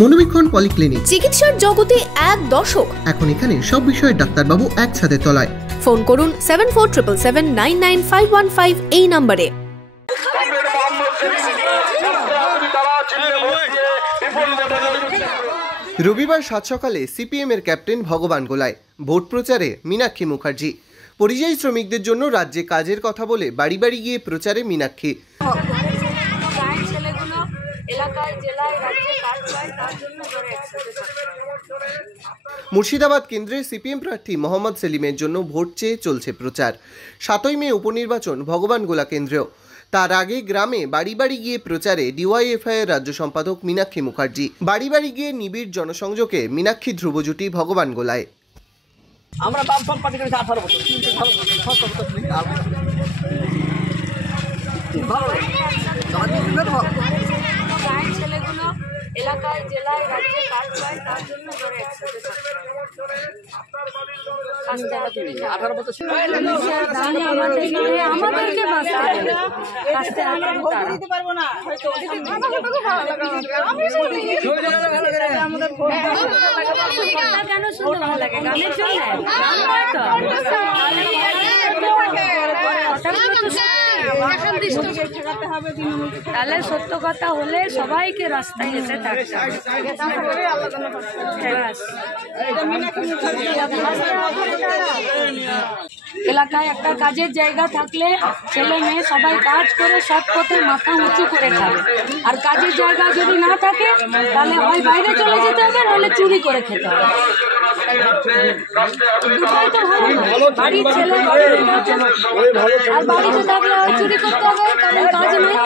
মনোবীক্ষণ polyclinic, চিকিৎসার জগতে এক দশক। এখন এখানে সব বিষয়ে ডাক্তারবাবু একসাথে তলায়। ফোন করুন 7477999515 এই নম্বরে। রবিবার সাত সকালে সিপিএম এর ক্যাপ্টেন ভগবান গোলায় ভোট প্রচারে মীনাক্ষী মুখার্জি। পরিযায়ী শ্রমিকদের জন্য রাজ্যে কাজের কথা বলে বাড়ি বাড়ি গিয়ে প্রচারে মীনাক্ষী। মুর্শিদাবাদ কেন্দ্রে সিপিএম প্রার্থী মোহাম্মদ সেলিমের জন্য ভোট চেয়ে চলছে প্রচার। 7ই মে উপনির্বাচন ভগবান গোলা কেন্দ্রেও। তার আগে গ্রামে বাড়ি বাড়ি গিয়ে প্রচারে ডিওয়াইএফআই এর রাজ্য সম্পাদক মীনাক্ষী মুখার্জি। বাড়ি বাড়ি গিয়ে নিবিড় জনসংযোগে মীনাক্ষী ধ্রুব জুটি ভগবান গোলায়। আমরা বাম পার্টি করেছি 18 বছর, ছেলেগুলো এলাকায় জেলায় রাজ্যে কাজ পায়, তার জন্য ধরে একসাথে আমাদেরকে দিতে পারবো না। কেন শুনতে ভালো লাগে? গানের জন্য তাহলে সত্য কথা হলে সবাইকে রাস্তায় এসে থাকতে এলাকায় একটা কাজের জায়গা থাকলে ছেলে মেয়ে সবাই কাজ করে সৎ পথে মাথা উঁচু করে খাবে। আর কাজের জায়গা যদি না থাকে তাহলে হয় বাইরে চলে যেতে হবে, নাহলে চুরি করে খেতে হবে। বাড়ির ছেলে আর বাড়িতে থাকলে হয় চুরি করতে হবে, কারণ কাজ নেই।